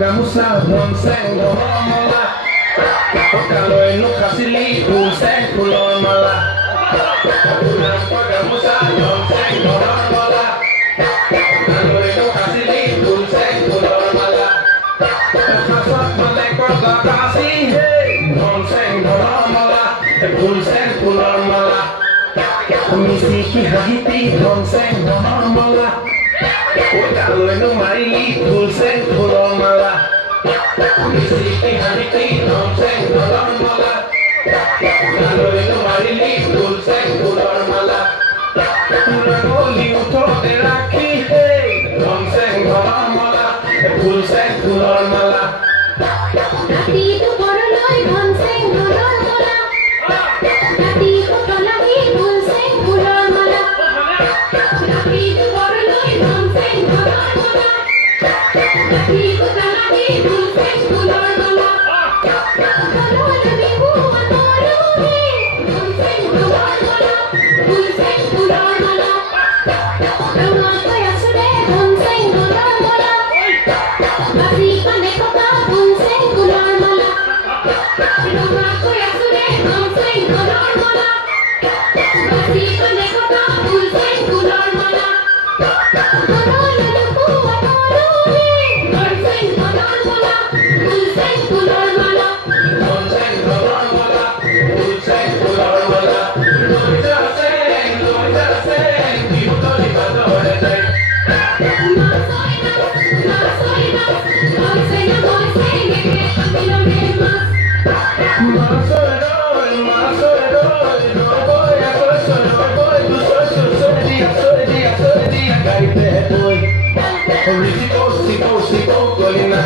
pagamusa nonseng mola kalau enu kasili pulseng kulon mala pulang pagamusa nonseng mola kalau enu kasili pulseng kulon mala kasat malekor kasih nonseng mola pulseng kulon mala misi ki hahiti nonseng mola kalau enu marili pulseng kulon mala misi hati nonseng kulon mala kalau itu marili pulseng kulon mala pulang oli uto eraki nonseng kulon mala pulseng kulon mala hati itu boroloi nonseng kulon mala hati itu tolaki pulseng kulon mala hati itu boroloi nonseng kulon mala hati itu tolaki pulseng kulon mala kalau lebih buat boroloi nonseng kulon mala pulseng kulon mala rumah kaya sudah nonseng kulon mala masih pandai kota pulseng kulon mala rumah kaya sudah nonseng kulon mala masih pandai kota pulseng kulon mala kalau lebih buat boroloi nonseng kulon mala pulseng kulon mala nonseng kulon mala pulseng kulon mala Loitaseng Ibuto di Padore Jai Risiko, colina